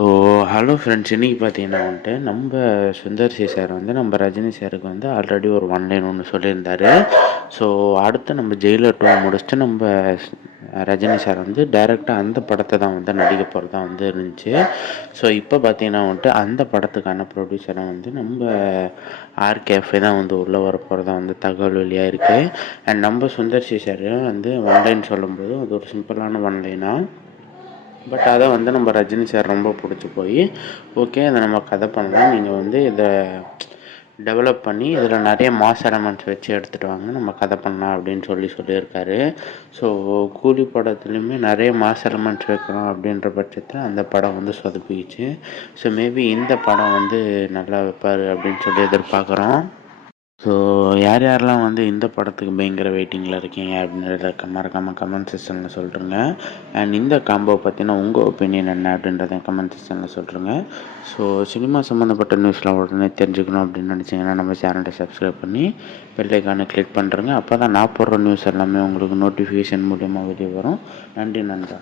So hello friends, இன்றைக்கி பார்த்தீங்கன்னா நம்ம சுந்தர் சி சார் நம்ம ரஜினி சாருக்கு ஆல்ரெடி ஒரு ஒன்லைன் ஒன்று சொல்லியிருந்தார். ஸோ அடுத்து நம்ம ஜெயிலர் 2 முடிச்சுட்டு நம்ம ரஜினி சார் டைரெக்டாக அந்த படத்தை தான் நடிக்க போகிறதா இருந்துச்சு. ஸோ இப்போ பார்த்தீங்கன்னா அந்த படத்துக்கான ப்ரொடியூசரை நம்ம ஆர்கேஎஃப்ஐ தான் உள்ளே வர போகிறதா தகவல் வெளியாக இருக்குது. அண்ட் நம்ம சுந்தர் சி சார் ஒன்லைன் சொல்லும்போது அது ஒரு சிம்பிளான ஒன்லைனாக, பட் அதை நம்ம ரஜினி சார் ரொம்ப பிடிச்சி போய் ஓகே அதை நம்ம கதை பண்ணலாம், நீங்கள் இதை டெவலப் பண்ணி இதில் நிறைய மாஸ் எலமெண்ட்ஸ் வச்சு எடுத்துகிட்டு வாங்க, நம்ம கதை பண்ணலாம் அப்படின்னு சொல்லியிருக்காரு. ஸோ கூலி படத்துலையுமே நிறைய மாஸ் எலமெண்ட்ஸ் வைக்கிறோம் அப்படின்ற பட்சத்தில் அந்த படம் சொதப்பிச்சு. ஸோ மேபி இந்த படம் நல்லா வைப்பார் அப்படின்னு எதிர்பார்க்குறோம். ஸோ யாரெல்லாம் இந்த படத்துக்கு பயங்கர வெயிட்டிங்கில் இருக்கீங்க அப்படின்றத மறக்காமல் கமெண்ட் செக்ஷனில் சொல்லிட்டுருங்க. அண்ட் இந்த காம்போ பற்றின உங்கள் ஒப்பீனியன் என்ன அப்படின்றத கமெண்ட் செக்ஷனில் சொல்லிட்டுருங்க. ஸோ சினிமா சம்மந்தப்பட்ட நியூஸ்லாம் உடனே தெரிஞ்சுக்கணும் அப்படின்னு நினச்சிங்கன்னா நம்ம சேனலை சப்ஸ்கிரைப் பண்ணி பெல் ஐக்கானை கிளிக் பண்ணுறேங்க. அப்போ தான் நான் போடுற நியூஸ் எல்லாமே உங்களுக்கு நோட்டிஃபிகேஷன் மூலியமாக வெளியே வரும். நன்றி நண்பா.